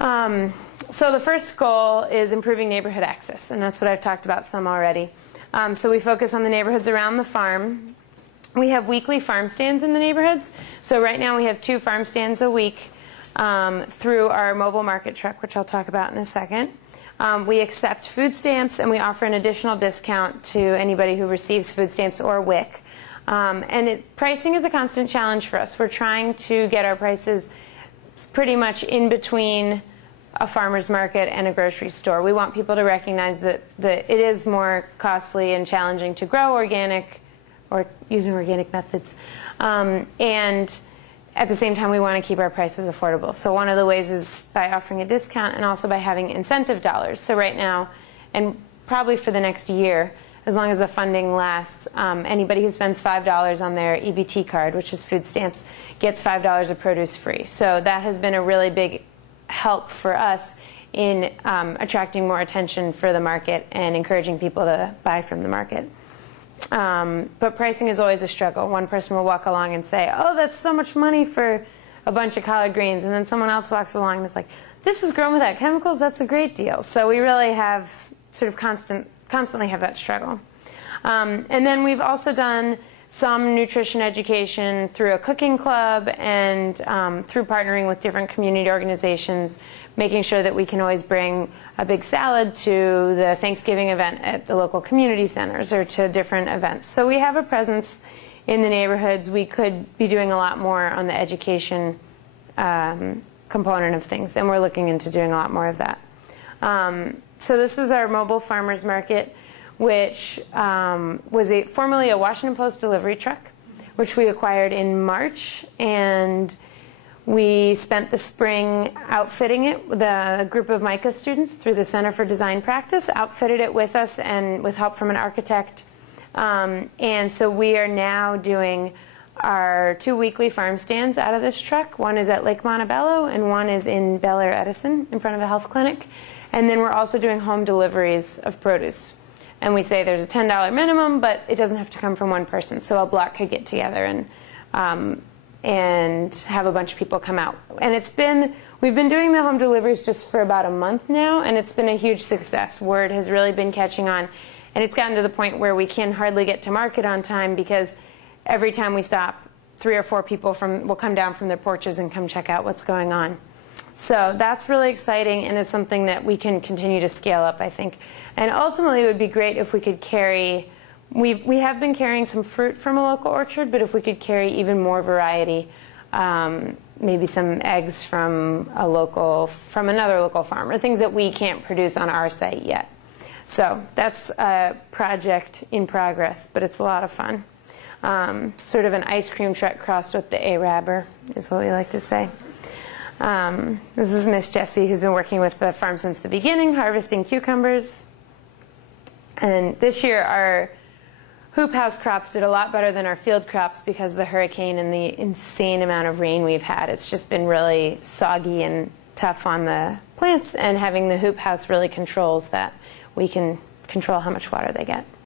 So the first goal is improving neighborhood access, and that's what I've talked about some already. So we focus on the neighborhoods around the farm. We have weekly farm stands in the neighborhoods. So right now we have 2 farm stands a week through our mobile market truck, which I'll talk about in a second. We accept food stamps, and we offer an additional discount to anybody who receives food stamps or WIC. Pricing is a constant challenge for us. We're trying to get our prices pretty much in between a farmer's market and a grocery store. We want people to recognize that it is more costly and challenging to grow organic or using organic methods. And at the same time, we want to keep our prices affordable. So one of the ways is by offering a discount and also by having incentive dollars. So right now, and probably for the next year, as long as the funding lasts, anybody who spends $5 on their EBT card, which is food stamps, gets $5 of produce free. So that has been a really big help for us in attracting more attention for the market and encouraging people to buy from the market. But pricing is always a struggle. One person will walk along and say, "Oh, that's so much money for a bunch of collard greens," and then someone else walks along and is like, "This is grown without chemicals, that's a great deal." So we really have sort of constantly have that struggle. And then we've also done some nutrition education through a cooking club and through partnering with different community organizations, making sure that we can always bring a big salad to the Thanksgiving event at the local community centers or to different events. So we have a presence in the neighborhoods. We could be doing a lot more on the education component of things, and we're looking into doing a lot more of that. So this is our mobile farmers market, which was formerly a Washington Post delivery truck, which we acquired in March, and we spent the spring outfitting it with a group of MICA students through the Center for Design Practice, outfitted it with us and with help from an architect. And so we are now doing our 2 weekly farm stands out of this truck. One is at Lake Montebello, and one is in Bel Air Edison in front of a health clinic. And then we're also doing home deliveries of produce. And we say there's a $10 minimum, but it doesn't have to come from one person. So a block could get together and have a bunch of people come out. And we've been doing the home deliveries just for about a month now, and it's been a huge success. Word has really been catching on. And it's gotten to the point where we can hardly get to market on time because every time we stop, 3 or 4 people will come down from their porches and come check out what's going on. So that's really exciting, and is something that we can continue to scale up, I think. And ultimately, it would be great if we could carry, we have been carrying some fruit from a local orchard, but if we could carry even more variety, maybe some eggs from another local farm, or things that we can't produce on our site yet. So that's a project in progress, but it's a lot of fun. Sort of an ice cream truck crossed with the Arabber is what we like to say. This is Miss Jessie, who's been working with the farm since the beginning, harvesting cucumbers. And this year our hoop house crops did a lot better than our field crops because of the hurricane and the insane amount of rain we've had. It's just been really soggy and tough on the plants, and having the hoop house really controls that. We can control how much water they get.